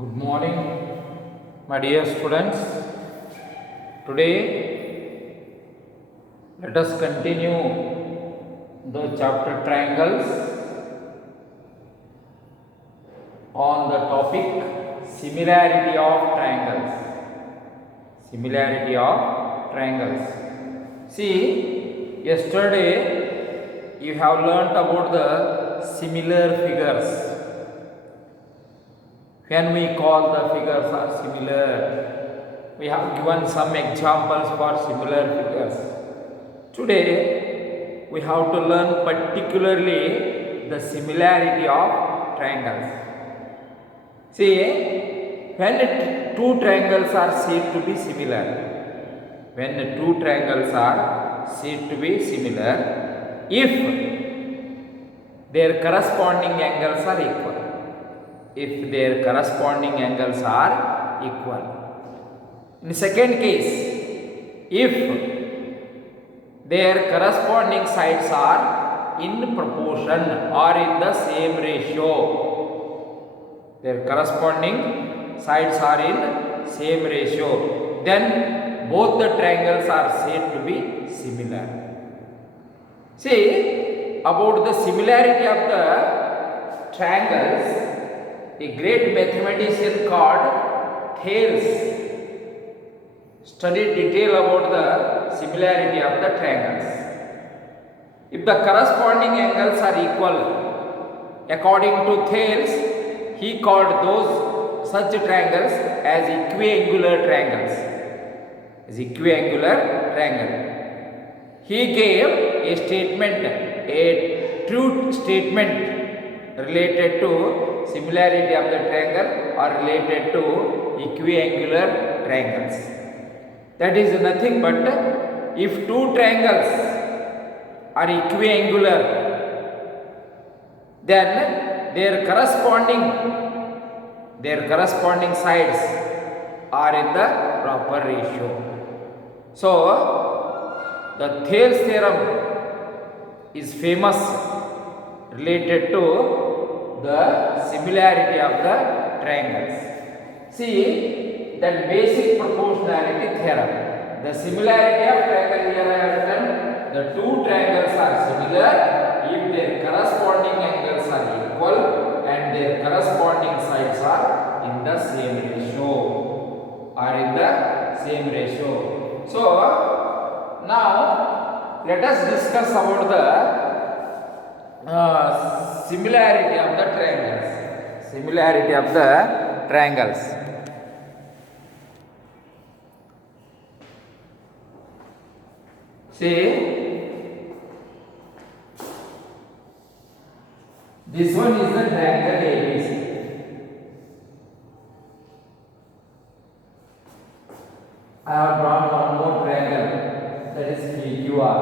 Good morning, my dear students. Today, let us continue the chapter triangles on the topic similarity of triangles. Similarity of triangles. See, yesterday you have learnt about the similar figures. When we call the figures are similar, we have given some examples for similar figures. Today, we have to learn particularly the similarity of triangles. See, when two triangles are said to be similar, when two triangles are said to be similar, if their corresponding angles are equal. If their corresponding angles are equal. In second case, if their corresponding sides are in proportion or in the same ratio, their corresponding sides are in same ratio, then both the triangles are said to be similar. See, about the similarity of the triangles, a great mathematician called Thales studied detail about the similarity of the triangles. If the corresponding angles are equal, according to Thales, he called those such triangles as equiangular triangles. As equiangular triangle. He gave a statement, a truth statement related to similarity of the triangle or related to equiangular triangles. That is nothing but if two triangles are equiangular, then their corresponding sides are in the proper ratio. So, the Thales theorem is famous related to the similarity of the triangles. See, that basic proportionality theorem. The similarity of triangle here I have written, the two triangles are similar if their corresponding angles are equal and their corresponding sides are in the same ratio. So, now let us discuss about the similarity of the triangles. Similarity of the triangles. See, this one is the triangle ABC. I have drawn one more triangle, that is PQR.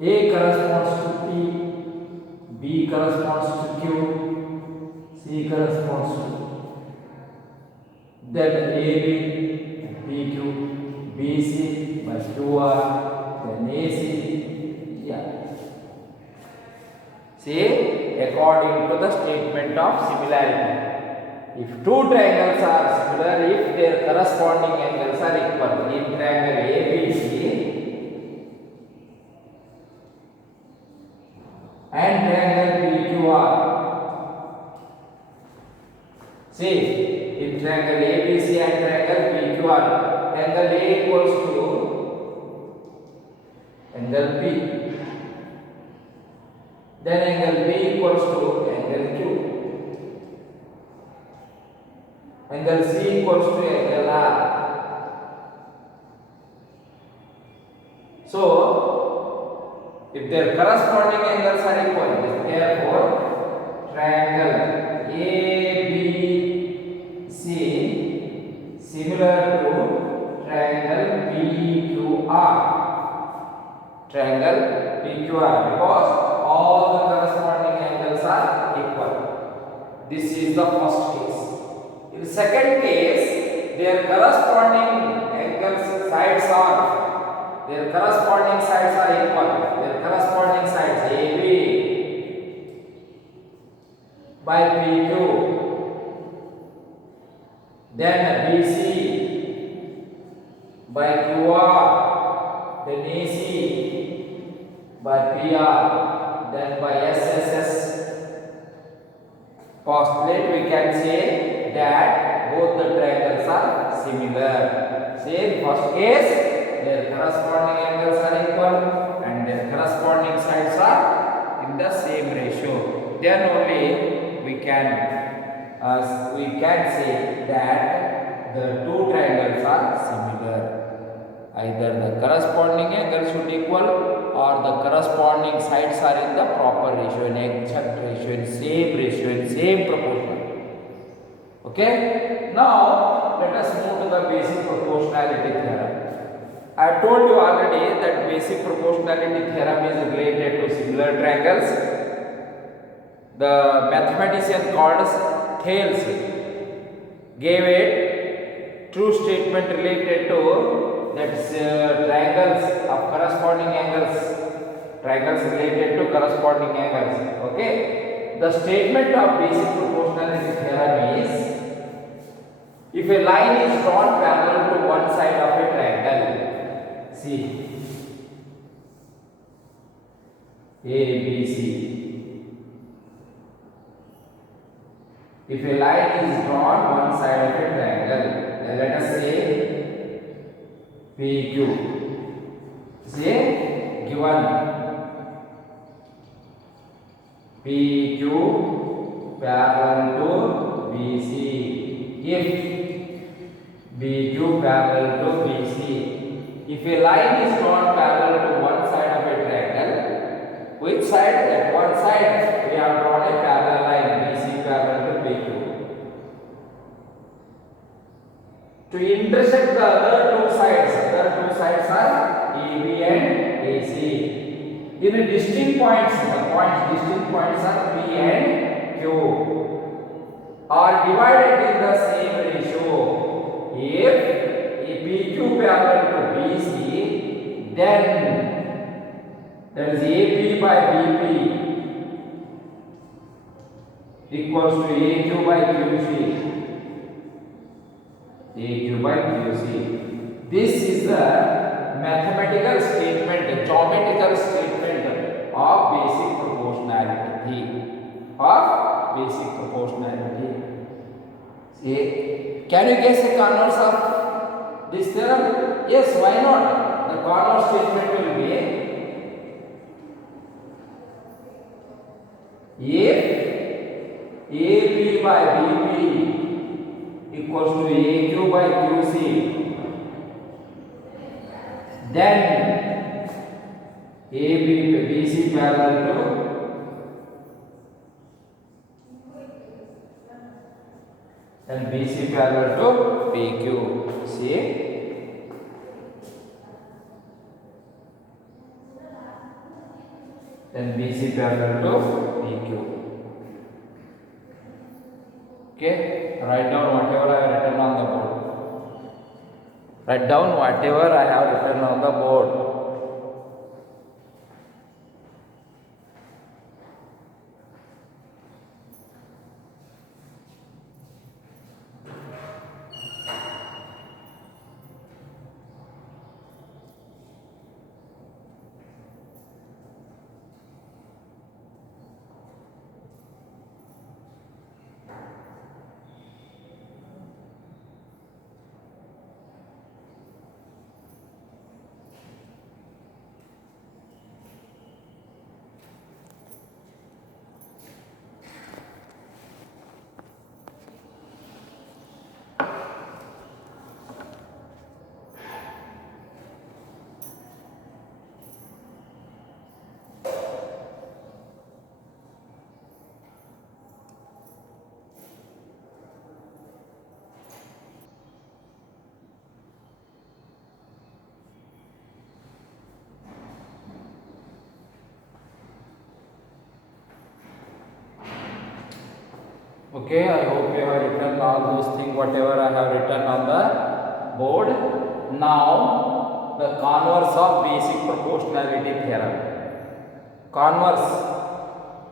A corresponds to P, B corresponds to Q, C corresponds to then AB, PQ, BC by QR, then AC. Yeah. See, according to the statement of similarity. If two triangles are similar, if their corresponding angles are equal, in triangle ABC and triangle PQR. See, in triangle ABC and triangle PQR, angle A equals to angle P. Then angle B equals to angle Q. Angle C equals to angle R. So, if their corresponding angles are equal, therefore triangle ABC similar to triangle PQR. Triangle PQR, because all the corresponding angles are equal. This is the first case. In second case, their corresponding angles sides are equal. Their corresponding sides AB by QR, then AC by PR, then by SSS postulate we can say that both the triangles are similar. Say first case, their corresponding angles are equal and their corresponding sides are in the same ratio. Then only we can say that the two triangles are similar. Either the corresponding angles should equal or the corresponding sides are in the proper ratio, in exact ratio, in same proportion. Okay. Now let us move to the basic proportionality theorem. I have told you already that basic proportionality theorem is related to similar triangles. The mathematician called Thales gave a true statement related to that triangles of corresponding angles, triangles related to corresponding angles. Okay. The statement of basic proportionality theorem is, if a line is drawn parallel to one side of a triangle, see A, B, C. If a line is drawn one side of a triangle, then let us say PQ. Say given PQ parallel to BC. If BQ parallel to BC. If a line is drawn parallel to one side of a triangle, which side? At one side we have drawn a parallel line BC parallel to PQ. To intersect the other two sides are AB and AC. In a distinct points, distinct points are P and Q are divided in the same ratio. If PQ parallel to BC, then that is AP by BP equals to AQ by QC. AQ by QC. This is the mathematical statement, the geometrical statement of basic proportionality. See, can you guess the converse of this theorem? Yes, why not? The converse statement will be, if AP by BP equals to AQ by QC, then BC parallel to BC parallel to PQ. See, then BC parallel to PQ. Okay, write down whatever I have written on the board. Write down whatever I have written on the board. Okay, I hope you have written all those things whatever I have written on the board. Now the converse of basic proportionality theorem. Converse.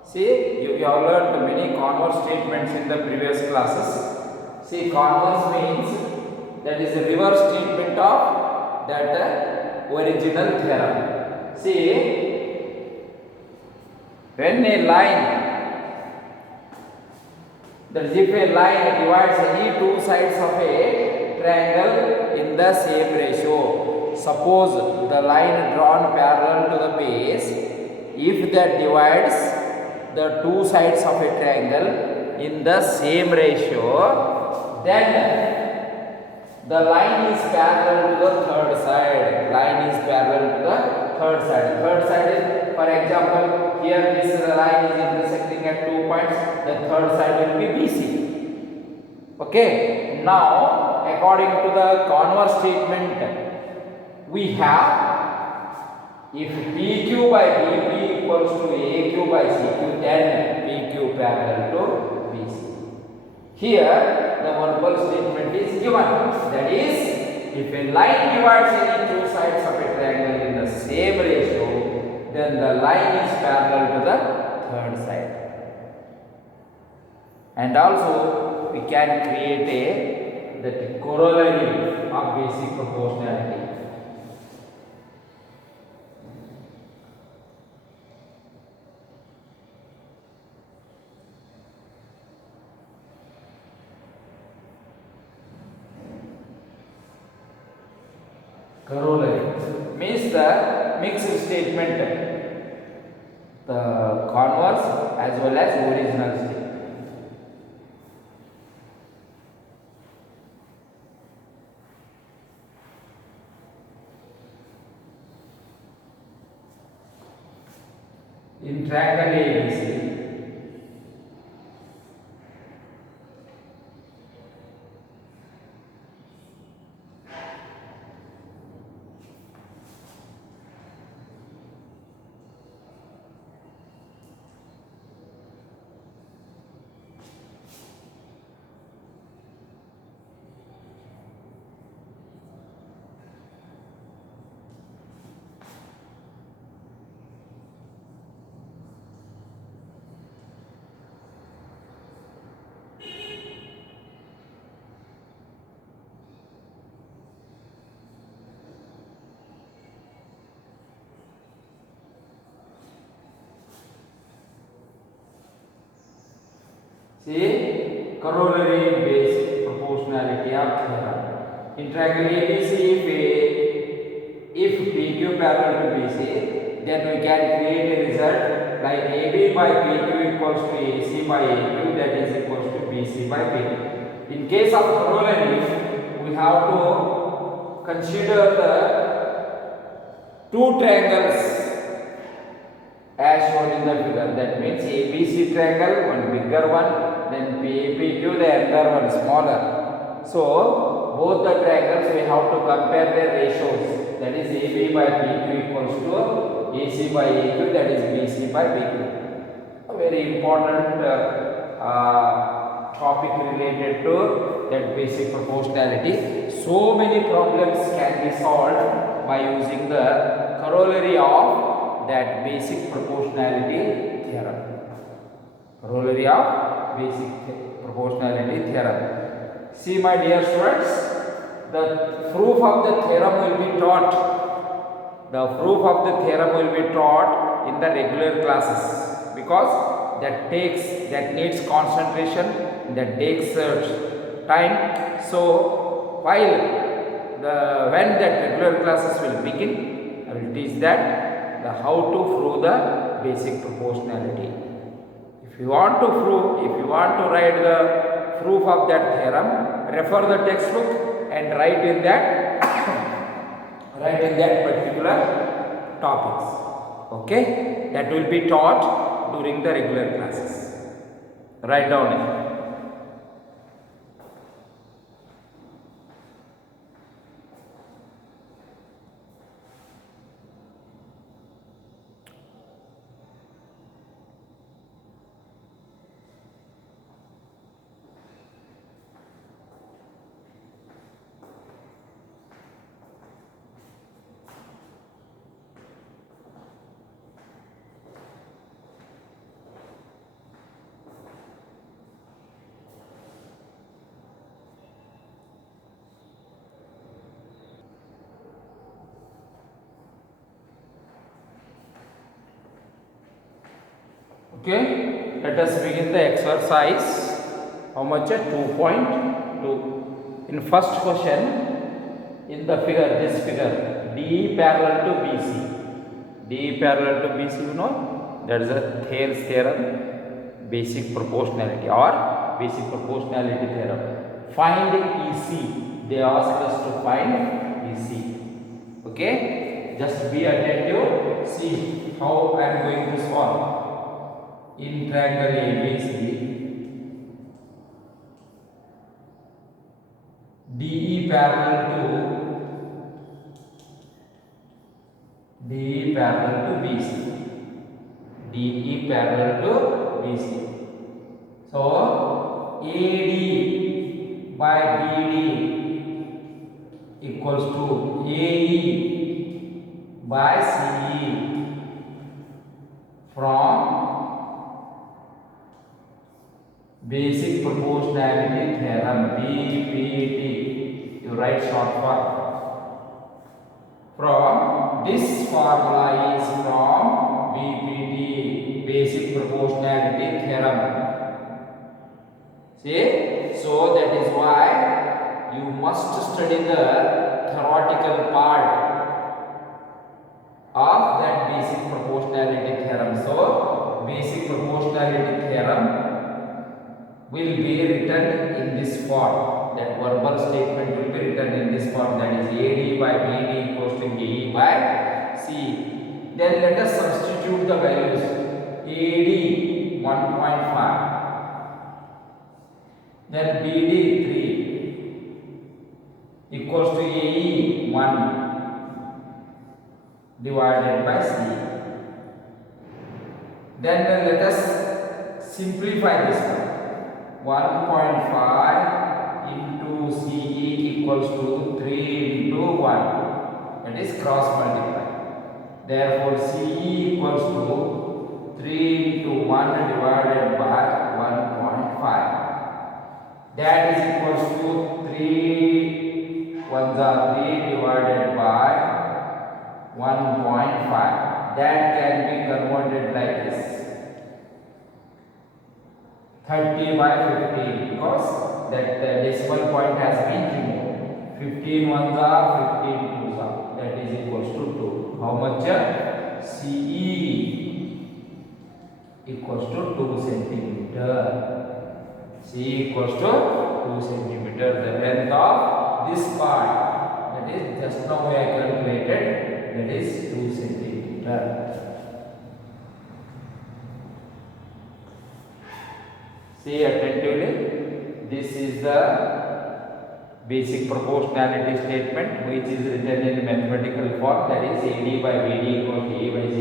See, you have learned many converse statements in the previous classes. See, converse means that is a reverse statement of that original theorem. See, when a line, that is if a line divides any two sides of a triangle in the same ratio, suppose the line drawn parallel to the base, if that divides the two sides of a triangle in the same ratio, then the line is parallel to the third side. Line is parallel to the third side. Third side is, for example, here this line is intersecting at 2 points. The third side will be BC. Okay. Now, according to the converse statement, we have, if PQ by BP equals to AQ by CQ, then PQ parallel to BC. Here, the verbal statement is given. That is, if a line divides any two sides of a triangle in the same ratio, then the line is parallel to the third side. And also, we can create the corollary of basic proportionality. Corollary means the mixed statement, the converse as well as original statement. In triangle ABC, see, corollary basic proportionality of theorem. In triangle ABC, if PQ parallel to BC, then we can create a result like AB by PQ equals to AC by AQ, that is equals to BC by PQ. In case of corollary, we have to consider the two triangles as shown in the figure. That means ABC triangle, one bigger one, then PQ, the other one smaller. So both the triangles we have to compare their ratios. That is AB by PQ equals to AC by AQ, that is BC by BQ. A very important topic related to that basic proportionality. So many problems can be solved by using the corollary of that basic proportionality theorem. Corollary of basic proportionality theorem. See, my dear students, the proof of the theorem will be taught. The proof of the theorem will be taught in the regular classes, because that needs concentration, that takes time. So while when that regular classes will begin, I will teach that how to prove the basic proportionality. If you want to write the proof of that theorem, refer the textbook and write in that particular topics. Okay, that will be taught during the regular classes. Write down it. Okay, let us begin the exercise. How much? 2.2. In first question, in the figure, this figure, DE parallel to BC. DE parallel to BC, you know, that is a Thales theorem, basic proportionality or basic proportionality theorem. Find EC. They ask us to find EC. Okay, just be attentive. See how I am going to solve. In triangle ABC, DE parallel to BC. DE parallel to BC. So AD by BD equals to AE by CE from basic proportionality theorem, BPT. You write short form. From this formula is from BPT, basic proportionality theorem. See, so that is why you must study the theoretical part of that basic proportionality theorem. So basic proportionality theorem will be written in this form. That verbal statement will be written in this form, that is AD by BD equals to AE by CE. Then let us substitute the values. AD 1.5, then BD 3 equals to AE 1 divided by CE. Then let us simplify this one. 1.5 into CE equals to 3 into 1, that is cross multiply. Therefore CE equals to 3 into 1 divided by 1.5. That is equals to 3 ones are 3 divided by 1.5. That can be converted like this. 30 by 15, because that decimal point has been removed. 15 ones are 15 twos are, that is equals to 2. How much? CE equals to 2 centimeter. CE equals to 2 centimeter. The length of this part, that is just now we have calculated, that is 2 centimeter. See attentively, this is the basic proportionality statement which is written in mathematical form, that is AD by BD equals to A by C.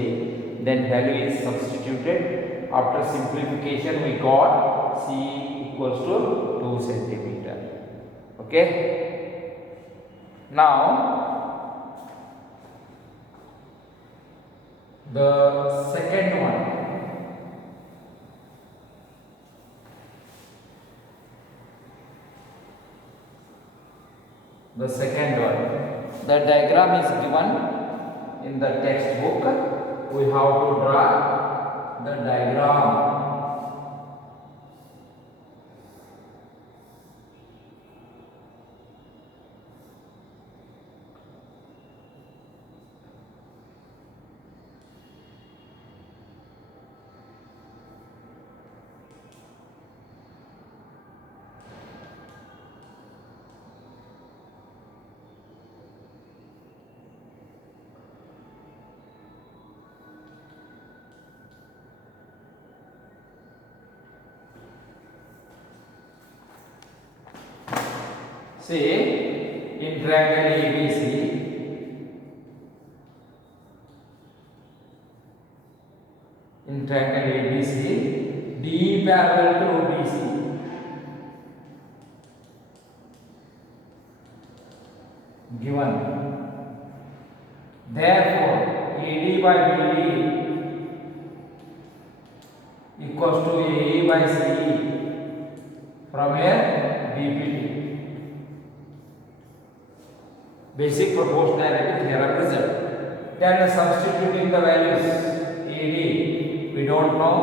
Then value is substituted. After simplification we got C equals to 2 centimeter. Okay. Now the second one. The second one, the diagram is given in the textbook. We have to draw the diagram. Say in triangle ABC, DE parallel to BC. Given. Therefore, AD by BD equals to AE by CE from here BPT. Basic proportionality theorem result. Then substituting the values. AD we don't know,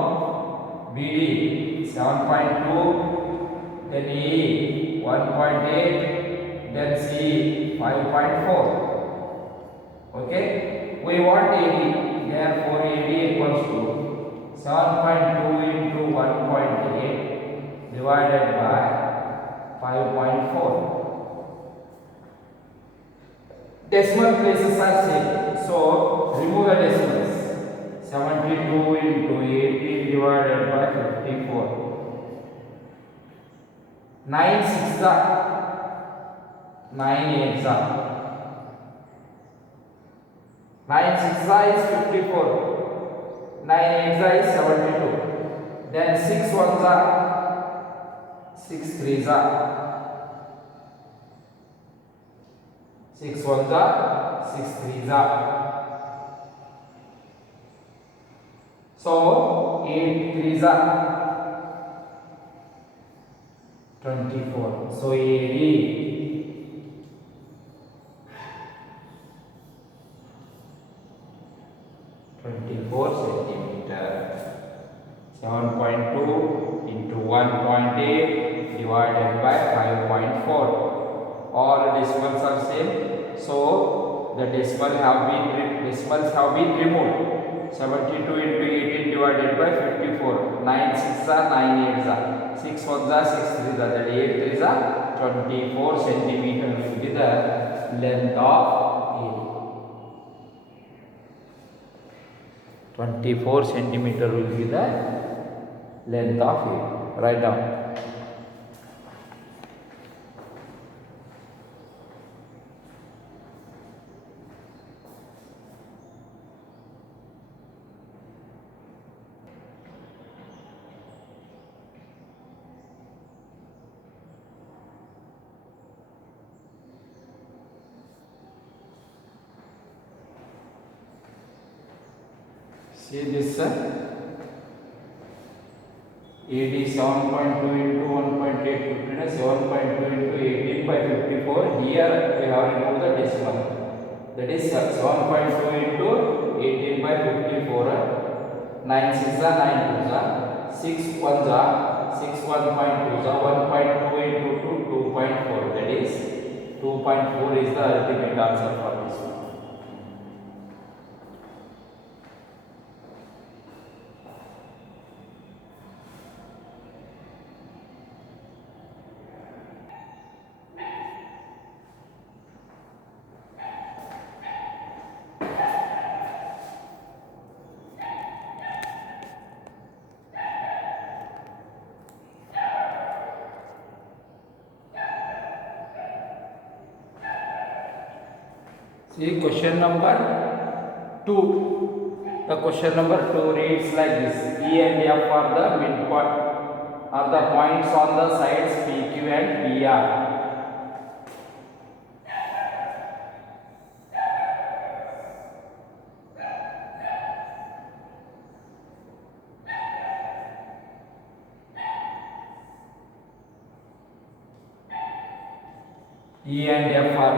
BD 7.2, then E 1.8, then C 5.4. Okay, we want AD, therefore AD equals to 7.2 into 1.8 divided by 5.4. Decimal places are same, so remove the decimals. 72 into 18 divided by 54. 9 6 are 9 8 are 9 6 is 54. 9 8 is 72. Then 6 1s are 6 3s are 6 1s are 6 3s are. So 8 3s are 24. So AD 24 centimeter. 7.2 into 1.8 divided by 5.4. All decimals are same, so the decimals have been removed. 72 into 18 divided by 54. 9 6 are 9 8 are 6 1s are 6 3s are, that 8 3s are 24 centimeter will be the length of AD. 24 centimeter will be the length of AD. Write down. See this, AD 7.2 into 1.8 7.2 into 18 by 54. Here we have removed the decimal. That is 7.2 into 18 by 54. 9 6 are 9 2s are 6 1s are 6 1.2s are 1.2 into 2 2.4. That is 2.4 is the ultimate answer for this one. See question number 2. The question number 2 reads like this: E and F are the midpoint are the points on the sides PQ and PR. E and F are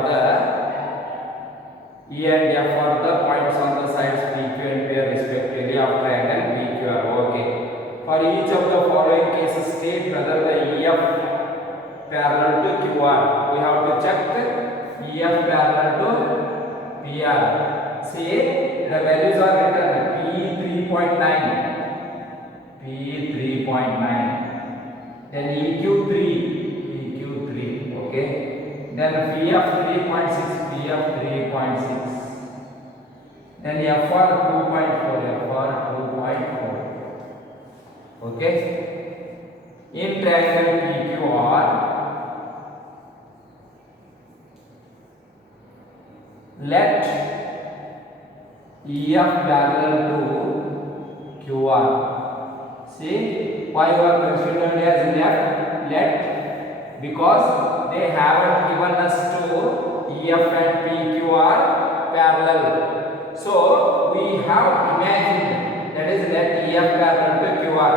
the points on the sides PQ and PR respectively of triangle PQR. Okay. For each of the following cases, state whether the EF parallel to QR. We have to check EF parallel to PR. See, the values are written P 3.9, P 3.9, then EQ 3, okay. Then PF 3.6, PF 3.6. Then FR 2.4, FR 2.4. Okay. In triangle PQR, let EF parallel to QR. See, why you are considered as let? Because they haven't given us to EF and PQ are parallel. So we have imagined, that is let EF parallel to QR.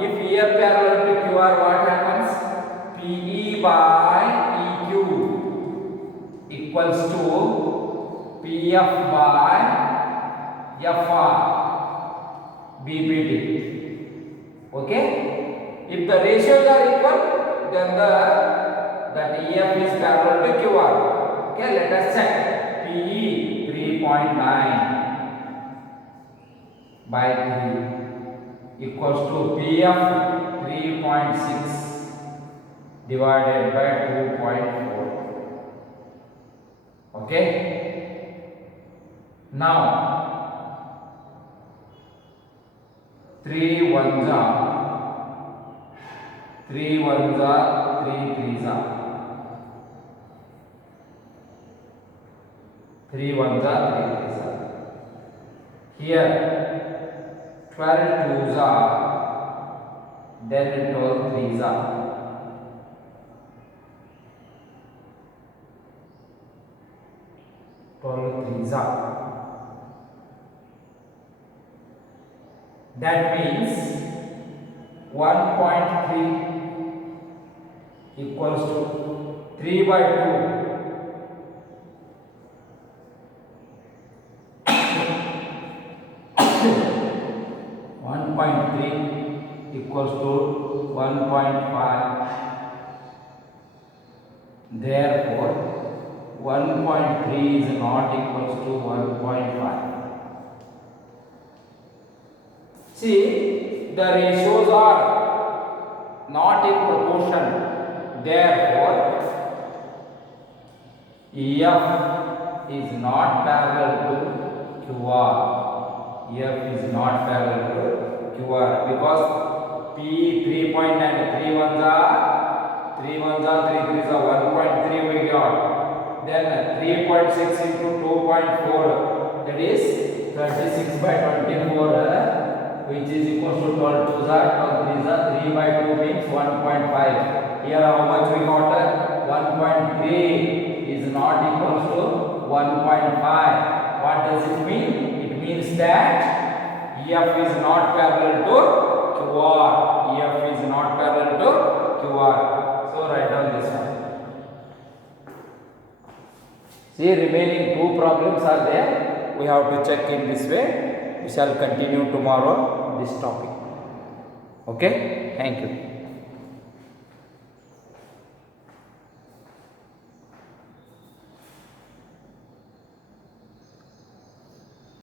If EF parallel to QR, what happens? PE by EQ equals to PF by FR BPT. Okay? If the ratios are equal, then that EF is parallel to QR. Okay, let us check. PE 3.9 by 3 equals to PF 3.6 divided by 2.4. Okay? Now 3 ones are 3 ones are 3 threes are 3 ones are 3 threes are. Here 12 twos are, then 12 threes are. 12 threes are. That means 1.3 equals to 3 by 2. 1.3 equals to 1.5. Therefore, 1.3 is not equals to 1.5. See, the ratios are not in proportion. Therefore, EF is not parallel to QR. EF is not parallel to QR because P 3.9 3 ones are 3 ones are 3 threes are 1.3 we got. Then 3.6 into 2.4, that is 36 by 24, which is equals to 12 twos are 12 threes are 3 by 2 means 1.5. Here how much we got? 1.3 is not equals to 1.5. What does it mean? It means that EF is not parallel to QR. EF is not parallel to QR. So write down this one. See, remaining two problems are there. We have to check in this way. We shall continue tomorrow this topic. Okay? Thank you.